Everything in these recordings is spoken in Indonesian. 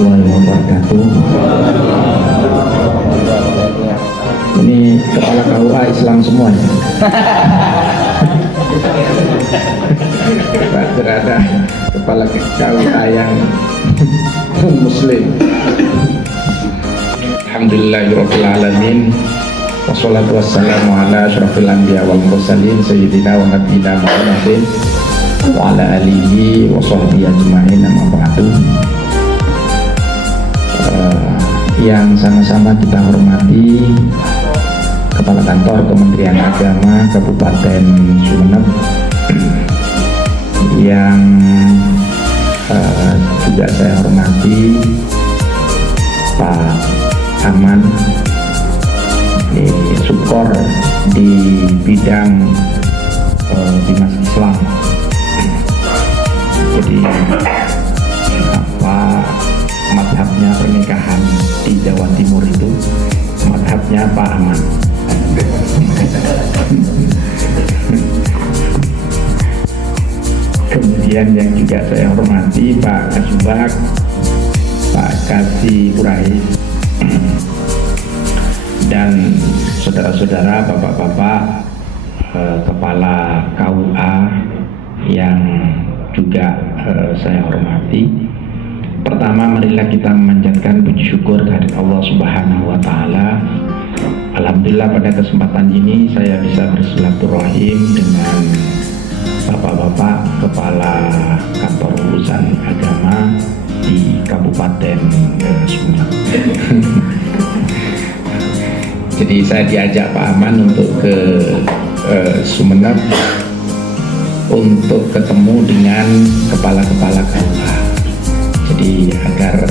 warahmatullahi wabarakatuh. Ini kepala KUA Islam semua ya. Tak berada kepala KUA yang Muslim. Alhamdulillahirabbil alamin. Wassalatu wassalamu ala asyrafil anbiya wal mursalin sayyidina wa nabiyina Muhammadin wa ala alihi wa sahbihi ajma'in, amma ba'du. Yang sama-sama kita hormati Kepala Kantor Kementerian Agama Kabupaten Sumeneb, yang juga saya hormati Pak Aman Sukor di bidang Dinas Islam. Jadi apa madhabnya pernikahan di Jawa Timur itu, madhabnya Pak Aman. Kemudian yang juga saya hormati Pak Kasubag, Pak Kasih Urais, dan saudara-saudara, bapak-bapak, kepala KUA yang juga saya hormati. Pertama, marilah kita memanjatkan puji syukur kehadirat Allah Subhanahu wa Ta'ala. Alhamdulillah, pada kesempatan ini saya bisa bersilaturahim dengan bapak-bapak kepala kantor urusan agama di Kabupaten Sumeneb. Jadi saya diajak Pak Aman untuk ke Sumeneb untuk ketemu dengan kepala-kepala KUA. Jadi agar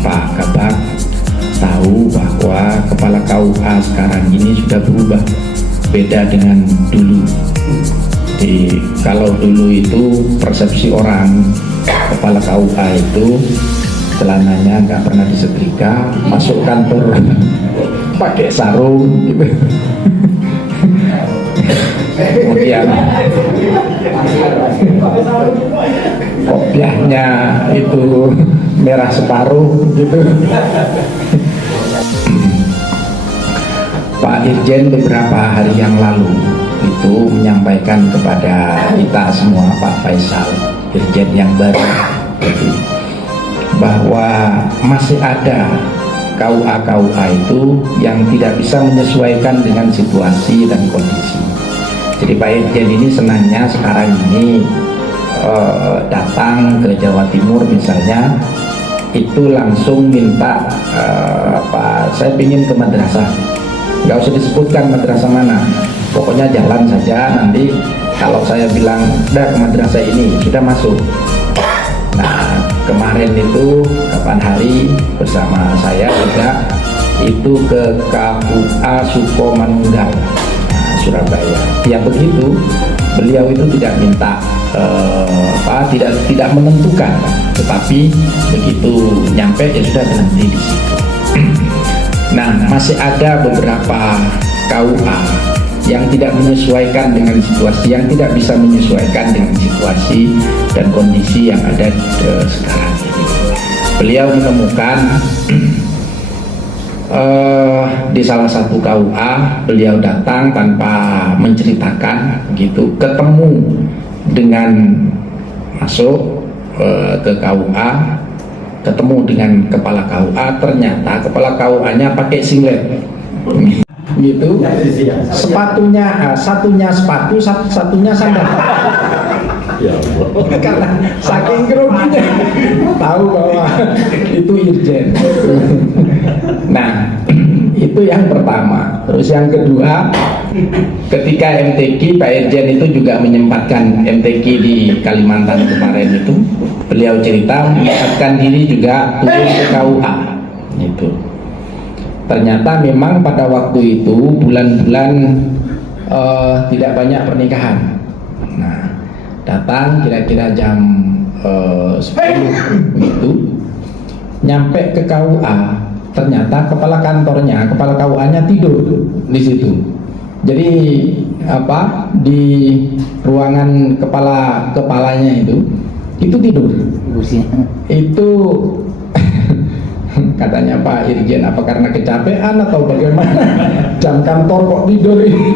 Pak Kabak tahu bahwa kepala KUA sekarang ini sudah berubah, beda dengan dulu. Jadi kalau dulu itu persepsi orang kepala KUA itu celananya nggak pernah disetrika, masuk kantor pakai sarung gitu. Kemudian kopiahnya itu merah separuh gitu. Pak Dirjen beberapa hari yang lalu itu menyampaikan kepada kita semua, Pak Faisal, Dirjen yang baru itu, bahwa masih ada KUA itu yang tidak bisa menyesuaikan dengan situasi dan kondisi. Jadi Pak Dirjen ini senangnya sekarang ini datang ke Jawa Timur misalnya, itu langsung minta saya ingin ke madrasah, nggak usah disebutkan madrasah mana, pokoknya jalan saja, nanti kalau saya bilang udah ke madrasah ini sudah masuk. Nah, kemarin itu kapan hari bersama saya juga itu ke KUA Sukomanunggal, Surabaya. Ya begitu, beliau itu tidak minta tidak menentukan, tetapi begitu nyampe ya sudah berhenti di situ. Nah, masih ada beberapa KUA yang tidak menyesuaikan dengan situasi, yang tidak bisa menyesuaikan dengan situasi dan kondisi yang ada sekarang ini. Beliau menemukan di salah satu KUA, beliau datang tanpa menceritakan gitu, ketemu dengan masuk ke KUA, ketemu dengan kepala KUA, ternyata kepala KUA-nya pakai singlet gitu, sepatunya satunya sepatu, satunya sandal. Ya Allah. Karena saking groginya tahu bahwa itu Irjen. Nah, itu yang pertama. Terus yang kedua, ketika MTQ, Pak Irjen itu juga menyempatkan MTQ di Kalimantan kemarin itu, beliau cerita menyempatkan diri juga turun ke KUA itu. Ternyata memang pada waktu itu bulan-bulan tidak banyak pernikahan. Nah, datang kira-kira jam 10 begitu, nyampe ke KUA, ternyata kepala kantornya, kepala KUA-nya tidur di situ. Jadi di ruangan kepalanya itu tidur. Itu Katanya Pak Irjen, apa karena kecapean atau bagaimana? Jam kantor kok tidur ini.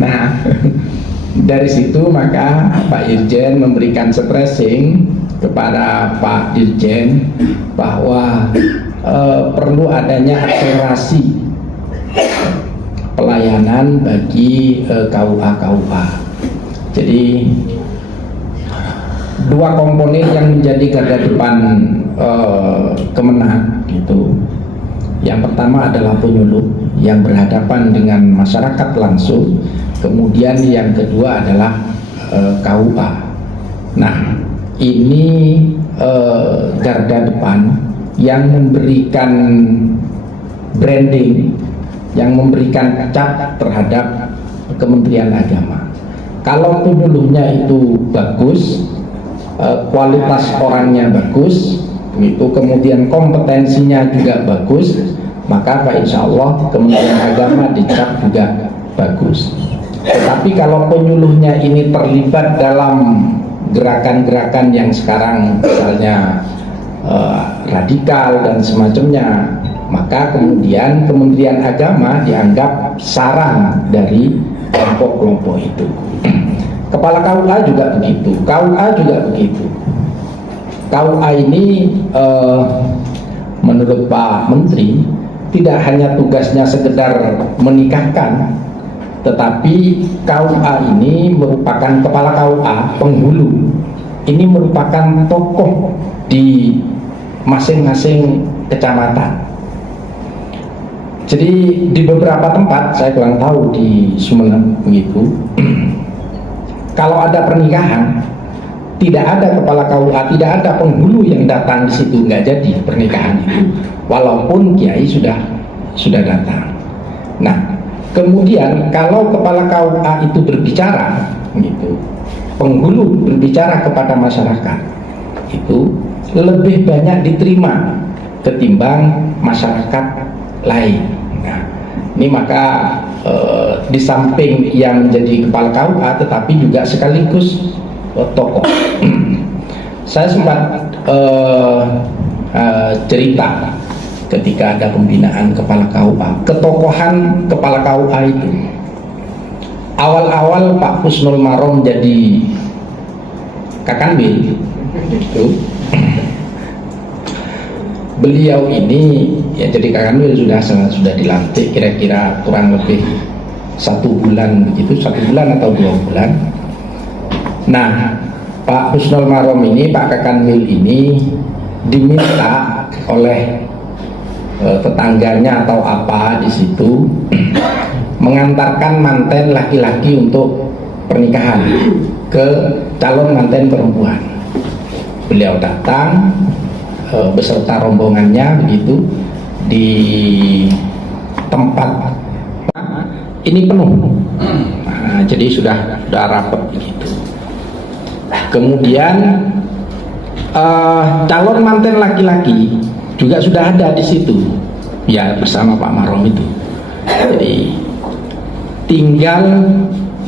Nah, dari situ maka Pak Irjen memberikan stressing kepada Pak Dirjen bahwa perlu adanya akselerasi pelayanan bagi KUA. Jadi dua komponen yang menjadi garda depan Kemenag gitu. Yang pertama adalah penyuluh yang berhadapan dengan masyarakat langsung, kemudian yang kedua adalah KUA. Nah, ini garda depan yang memberikan branding, yang memberikan cap terhadap Kementerian Agama. Kalau penyuluhnya itu bagus, kualitas orangnya bagus, itu kemudian kompetensinya juga bagus, maka insya Allah Kementerian Agama dicap juga bagus. Tetapi kalau penyuluhnya ini terlibat dalam gerakan-gerakan yang sekarang misalnya radikal dan semacamnya, maka kemudian Kementerian Agama dianggap sarang dari kelompok-kelompok itu. Kepala KUA juga begitu, KUA juga begitu. KUA ini menurut Pak Menteri tidak hanya tugasnya sekedar menikahkan, tetapi KUA ini merupakan kepala KUA penghulu. Ini merupakan tokoh di masing-masing kecamatan. Jadi di beberapa tempat, saya kurang tahu di Sumeneb begitu, kalau ada pernikahan, tidak ada kepala KUA, tidak ada penghulu yang datang di situ, nggak jadi pernikahan itu, walaupun kiai sudah datang. Nah, kemudian kalau kepala KUA itu berbicara, gitu, penghulu berbicara kepada masyarakat, itu lebih banyak diterima ketimbang masyarakat lain. Nah, ini maka di samping yang menjadi kepala KUA, tetapi juga sekaligus tokoh. Saya sempat cerita ketika ada pembinaan kepala KUA, ketokohan kepala KUA itu. Awal-awal Pak Husnul Marom jadi Kakanwil itu, beliau ini ya jadi Kakanwil sudah dilantik kira-kira kurang lebih 1 bulan begitu, 1 bulan atau 2 bulan. Nah, Pak Husnul Marom ini, Pak Kakanwil ini diminta oleh tetangganya atau apa di situ mengantarkan manten laki-laki untuk pernikahan ke calon manten perempuan. Beliau datang beserta rombongannya begitu di tempat ini penuh. Nah, jadi sudah rapat begitu. Kemudian calon manten laki-laki juga sudah ada di situ, ya bersama Pak Marom itu. Jadi tinggal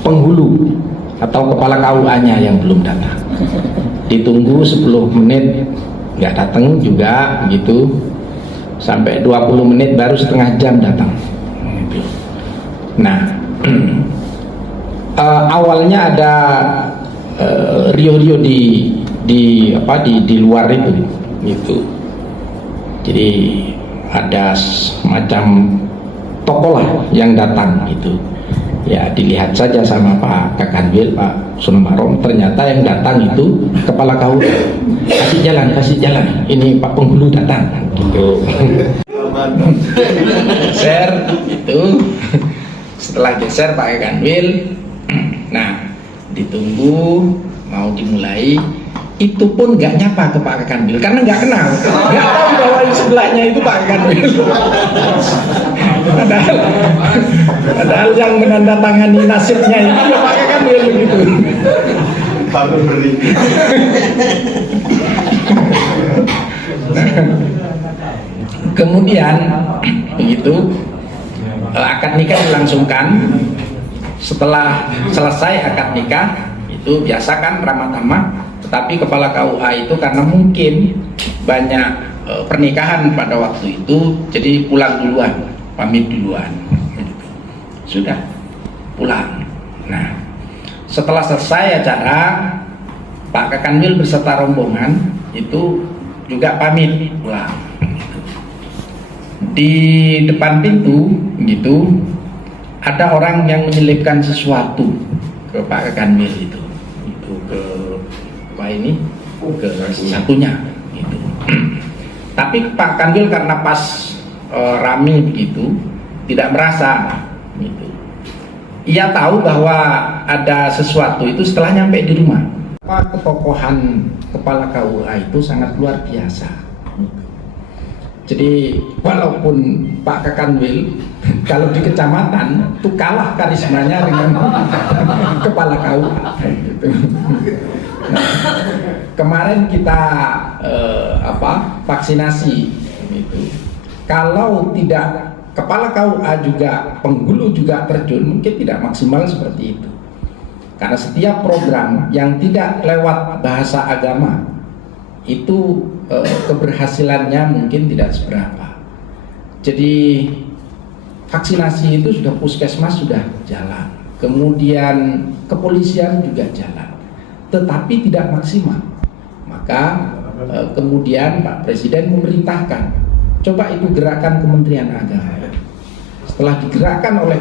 penghulu atau kepala KUA-nya yang belum datang. Ditunggu 10 menit nggak datang juga begitu, sampai 20 menit baru setengah jam datang. Nah, awalnya ada rio-rio di luar itu gitu. Jadi ada semacam tokoh lah yang datang gitu. Ya dilihat saja sama Pak Kakanwil, Pak Husnul Marom, ternyata yang datang itu kepala KUA. Kasih jalan, ini Pak penghulu datang gitu. Geser itu, setelah geser Pak Kakanwil, nah ditunggu mau dimulai, itu pun nggak nyapa ke Pak Kakanwil karena nggak kenal, nggak tahu bahwa di sebelahnya itu Pak Kakanwil. Padahal yang menandatangani nasibnya itu ya Pak Kakanwil begitu. Baru beri. Kemudian begitu akad nikah dilangsungkan. Setelah selesai akad nikah itu biasa kan ramah tamah, tetapi kepala KUA itu karena mungkin banyak pernikahan pada waktu itu, jadi pulang duluan, pamit duluan, sudah pulang. Nah, setelah selesai acara, Pak Kakanwil beserta rombongan itu juga pamit pulang. Di depan pintu gitu ada orang yang menyelipkan sesuatu ke Pak Kakanwil itu ke apa ini ke satunya gitu. Tapi Pak Kakanwil karena pas rame begitu tidak merasa gitu. Ia tahu bahwa ada sesuatu itu setelah nyampe di rumah. Ketokohan kepala KUA itu sangat luar biasa. Jadi walaupun Pak Kakanwil kalau di kecamatan itu kalah karismanya dengan kepala KUA. Gitu. Nah, kemarin kita vaksinasi. Gitu. Kalau tidak kepala KUA juga, penghulu juga terjun, mungkin tidak maksimal seperti itu. Karena setiap program yang tidak lewat bahasa agama itu keberhasilannya mungkin tidak seberapa. Jadi vaksinasi itu sudah puskesmas sudah jalan, kemudian kepolisian juga jalan, tetapi tidak maksimal. Maka kemudian Pak Presiden memerintahkan, coba itu gerakan Kementerian Agama. Setelah digerakkan oleh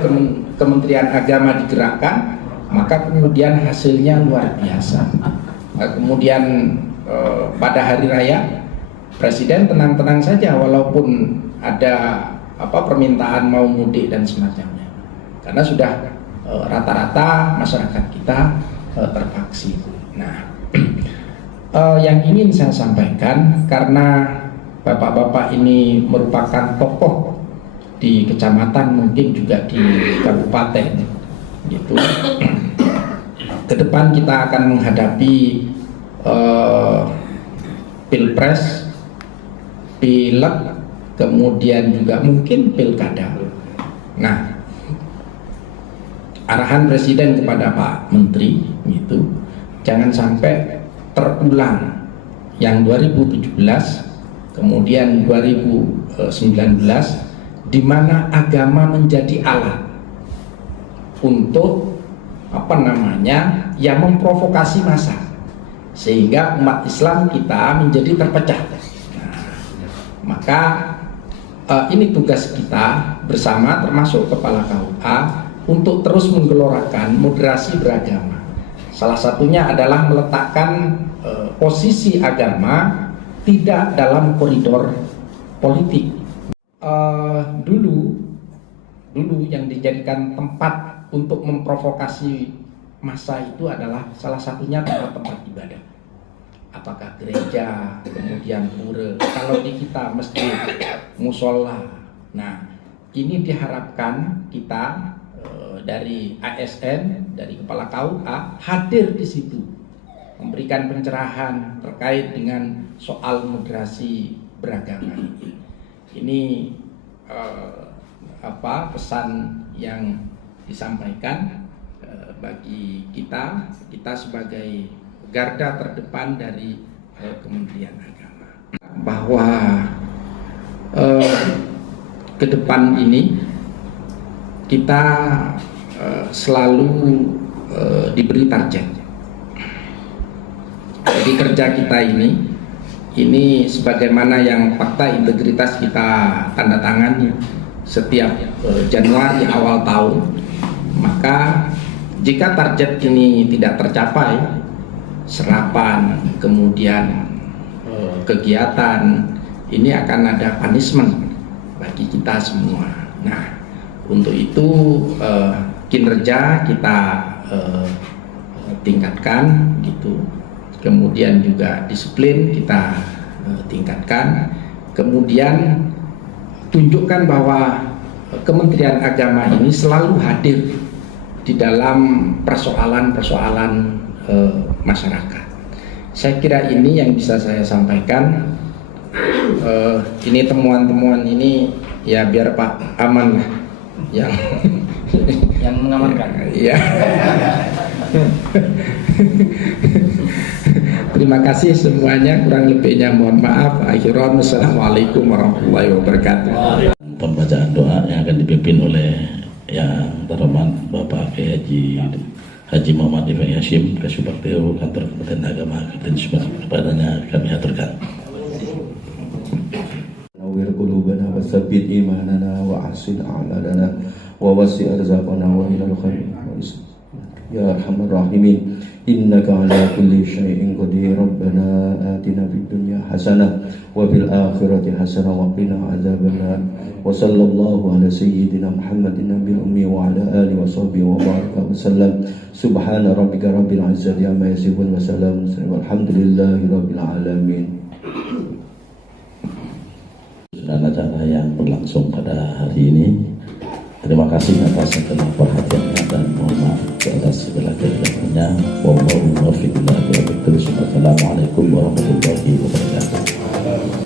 Kementerian Agama digerakkan, maka kemudian hasilnya luar biasa. Kemudian pada hari raya Presiden tenang-tenang saja walaupun ada permintaan mau mudik dan semacamnya, karena sudah rata-rata masyarakat kita tervaksin. Nah, yang ingin saya sampaikan, karena bapak-bapak ini merupakan tokoh di kecamatan, mungkin juga di kabupaten gitu. Ke depan kita akan menghadapi pilpres, pileg, kemudian juga mungkin pilkada. Nah, arahan Presiden kepada Pak Menteri itu jangan sampai terulang yang 2017, kemudian 2019, di mana agama menjadi alat untuk yang memprovokasi massa, sehingga umat Islam kita menjadi terpecah. Nah, maka ini tugas kita bersama, termasuk kepala KUA, untuk terus menggelorakan moderasi beragama. Salah satunya adalah meletakkan posisi agama tidak dalam koridor politik. Dulu yang dijadikan tempat untuk memprovokasi massa itu adalah salah satunya tempat-tempat ibadah. Apakah gereja, kemudian pura, kalau di kita masjid, musola. Nah, ini diharapkan kita dari ASN, dari kepala KUA hadir di situ, memberikan pencerahan terkait dengan soal moderasi beragama. Ini pesan yang disampaikan bagi kita sebagai garda terdepan dari Kementerian Agama, bahwa ke depan ini kita selalu diberi target. Jadi kerja kita ini sebagaimana yang fakta integritas kita tanda tangani setiap Januari awal tahun, maka jika target ini tidak tercapai, serapan, kemudian kegiatan, ini akan ada punishment bagi kita semua. Nah, untuk itu kinerja kita tingkatkan gitu. Kemudian juga disiplin kita tingkatkan. Kemudian tunjukkan bahwa Kementerian Agama ini selalu hadir di dalam persoalan-persoalan masyarakat. Saya kira ini yang bisa saya sampaikan. Ini temuan-temuan ini ya biar Pak Aman lah yang mengamankan. Ya. Terima kasih semuanya, kurang lebihnya mohon maaf. Akhiran, wassalamualaikum warahmatullahi wabarakatuh. Pembacaan doa yang akan dipimpin oleh yang terhormat Bapak Haji Muhammad Ifan Hashim, Kasubag PU Kantor Kementerian Agama dan kepadanya kami aturkan. Nawwir qulubana wa tsabbit imanana wa ahsin a'malana wa wasi' arzaqana wa ilal khair ya arhamar rahimin innaka ala kulli syai'in qadir rabbana atina fid dunya hasanah wa fil akhirati hasanah wa qina adzabannar wa sallallahu ala sayyidina Muhammadin nabiyil ummi wa ala alihi wa sahbihi wa baraka wa sallam subhana rabbika rabbil izzati amma yasifun wa salamun walhamdulillahi rabbil alamin. Sudah acara yang berlangsung pada hari ini. Terima kasih atas segala perhatiannya dan mohon maaf atas segala kekurangannya. Wassalamualaikum warahmatullahi wabarakatuh.